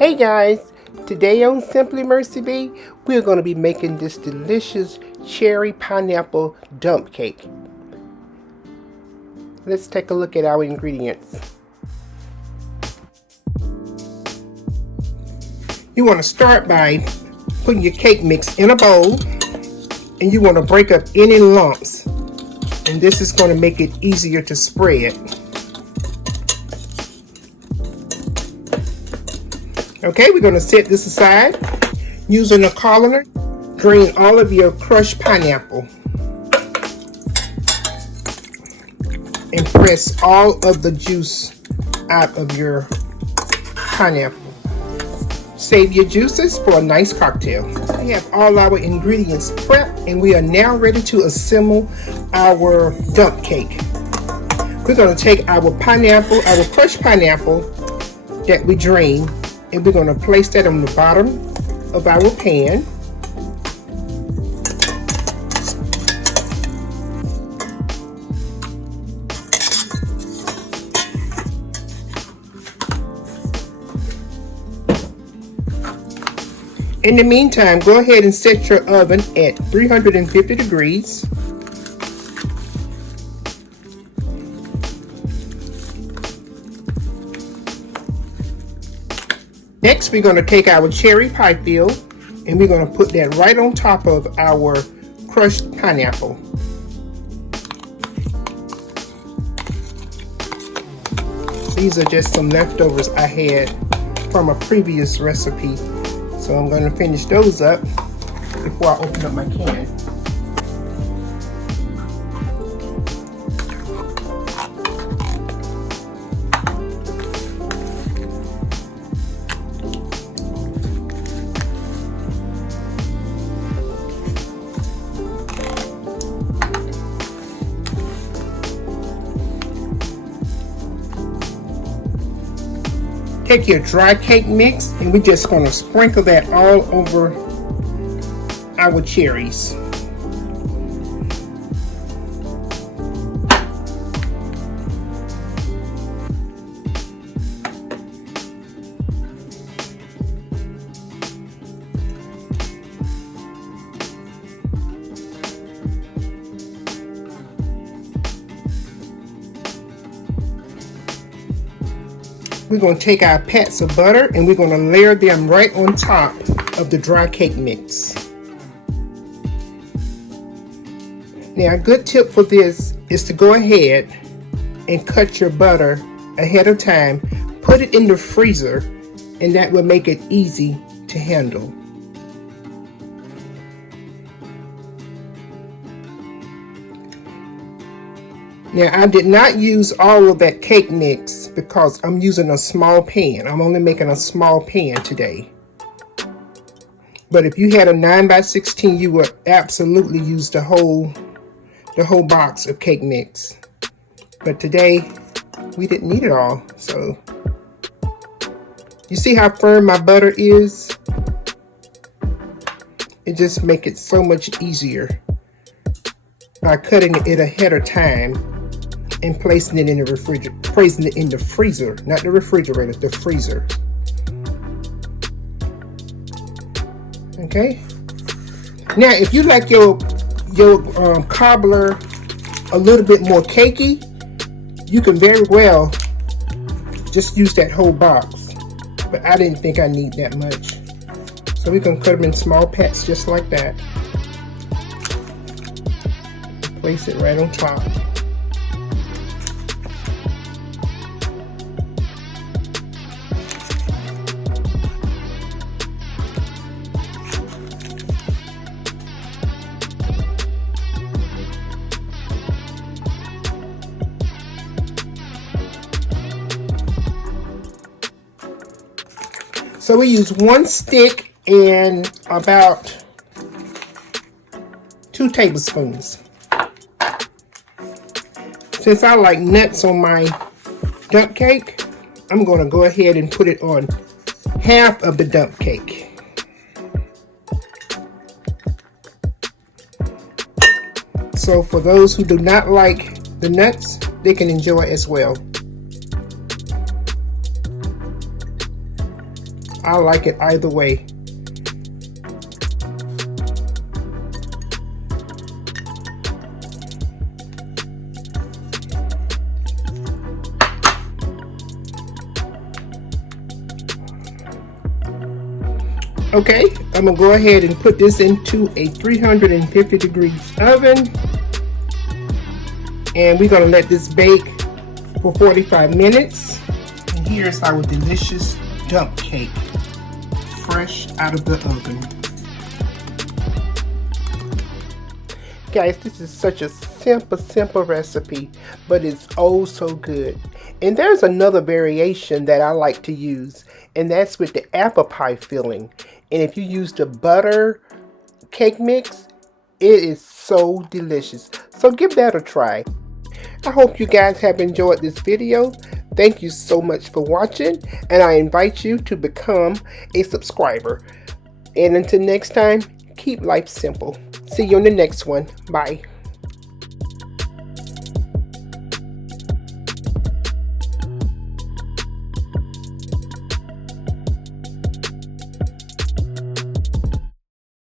Hey guys, today on Simply Mercy Bee, we're going to be making this delicious cherry pineapple dump cake. Let's take a look at our ingredients. You want to start by putting your cake mix in a bowl, and you want to break up any lumps, and this is going to make it easier to spread. Okay, we're going to set this aside. Using a Cobbler, drain all of your crushed pineapple and press all of the juice out of your pineapple. Save your juices for a nice cocktail. We have all our ingredients prepped, and we are now ready to assemble our dump cake. We're going to take our crushed pineapple that we drained, and we're going to place that on the bottom of our pan. In the meantime, go ahead and set your oven at 350 degrees. Next, we're going to take our cherry pie fill, and we're going to put that right on top of our crushed pineapple. These are just some leftovers I had from a previous recipe, so I'm going to finish those up before I open up my can. Take your dry cake mix, and we're just going to sprinkle that all over our cherries. We're going to take our pats of butter, and we're going to layer them right on top of the dry cake mix. Now, a good tip for this is to go ahead and cut your butter ahead of time. Put it in the freezer, and that will make it easy to handle. Now, I did not use all of that cake mix because I'm using a small pan. I'm only making a small pan today. But if you had a 9x16, you would absolutely use the whole box of cake mix. But today, we didn't need it all. So, you see how firm my butter is? It just makes it so much easier by cutting it ahead of time and placing it in the freezer, not the refrigerator, the freezer. Okay. Now, if you like your cobbler a little bit more cakey, you can very well just use that whole box. But I didn't think I need that much, so we can cut them in small pats just like that. Place it right on top. So we use 1 stick and about 2 tablespoons. Since I like nuts on my dump cake, I'm going to go ahead and put it on half of the dump cake. So for those who do not like the nuts, they can enjoy as well. I like it either way. Okay, I'm gonna go ahead and put this into a 350 degrees oven, and we're gonna let this bake for 45 minutes. And here's our delicious dump cake, fresh out of the oven. Guys, this is such a simple recipe, but it's oh so good. And there's another variation that I like to use, and that's with the apple pie filling. And if you use the butter cake mix, it is so delicious. So give that a try. I hope you guys have enjoyed this video. Thank you so much for watching, and I invite you to become a subscriber. And until next time, keep life simple. See you on the next one. Bye.